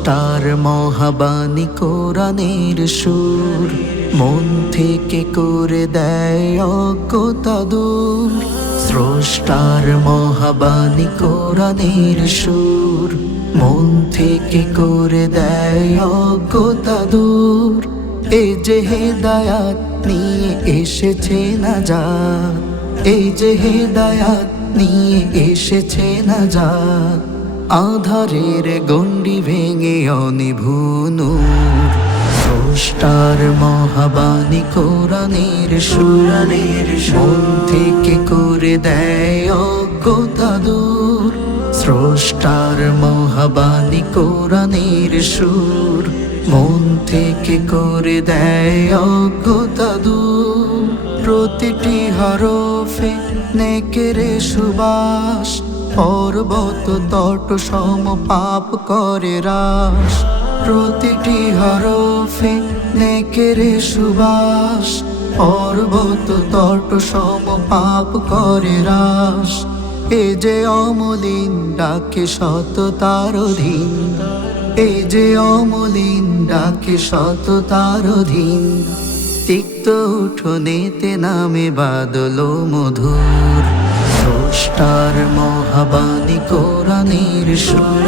স্রষ্টার মহাবাণী কোরআনের সুর মন থেকে করে দেয় অজ্ঞতা দূর। স্রষ্টার মহাবাণী কোরআনের সুর মন থেকে করে দেয় অজ্ঞতা দূর। এই যে হেদায়াত নিয়ে এসেছে নাজাত, এই যে হেদায়াত নিয়ে এসেছে নাজাত, আধারের গণ্ডি ভেঙে অনিভু নূর। স্রষ্টার মহাবাণী কোরআনের সুর মন থেকে করে দেয় অজ্ঞতা দূর। স্রষ্টার মহাবাণী কোরআনের সুর মন থেকে করে দেয় অজ্ঞতা দূর। প্রতিটি হরফে নেকের সুবাস, পর্বত তট সম পাপ করে হ্রাস। প্রতিটি হরফে নেকের সুবাস, পর্বত তট সম পাপ করে হ্রাস। এ যে অমলিন ডাকে সততার অধীন, এই যে অমলিন ডাকে সততার অধীন। তিক্ত উঠোনেতে নামে বাদল মধুর। স্রষ্টার মহাবাণী কোরআনের সুর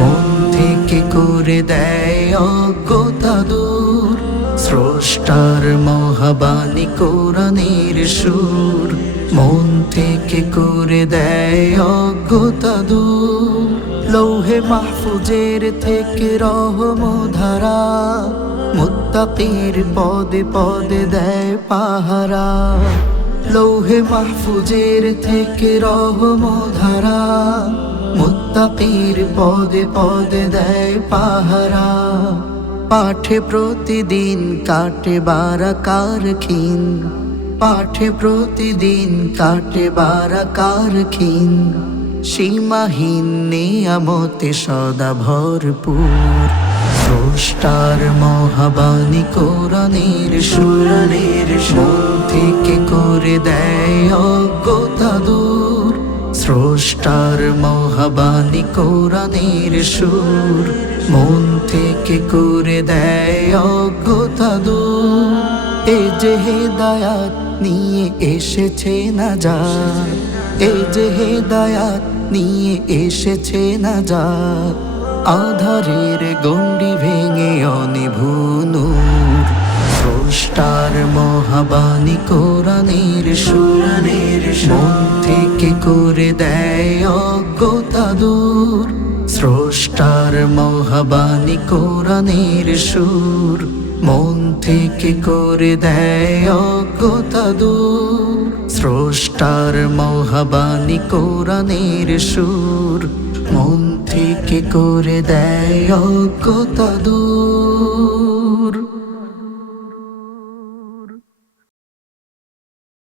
মন থেকে করে দেয় অজ্ঞতা দূর। স্রষ্টার মহাবাণী কোরআনের সুর মন থেকে করে দেয় অজ্ঞতা দূর। লৌহে মাহফুজের থেকে রহমধারা, মুত্তাকির পদে পদে দেয় পাহারা। লৌহে মাহফুজের থেকে রহমধারা, মুত্তাকির পদে পদে দেয় পাহারা। পাঠে প্রতিদিন কাটে বারাকার ক্ষীণ, পাঠে প্রতিদিন কাটে বারাকার ক্ষীণ। সীমাহীন নিয়ামতে সদা ভরপুর। স্রষ্টার মহাবাণী কোরআনের সুর মন থেকে করে দেয় অজ্ঞতা দূর। স্রষ্টার মহাবাণী কোরআনের সুর মন থেকে করে দেয় অজ্ঞতা দূর। এই যে হেদায়াত নিয়ে এসেছে নাজাত, এই যে হেদায়াত নিয়ে এসেছে নাজাত, আধারের গণ্ডি ভেঙে অনিভু নূর। স্রষ্টার মহাবাণী কোরআনের সুর মন থেকে করে দেয় অজ্ঞতা দূর। স্রষ্টার মহাবাণী কোরআনের সুর মন থেকে করে দেয় অজ্ঞতা দূর। স্রষ্টার মহাবাণী কোরআনের সুর মন থেকে করে দেয় অজ্ঞতা দূর।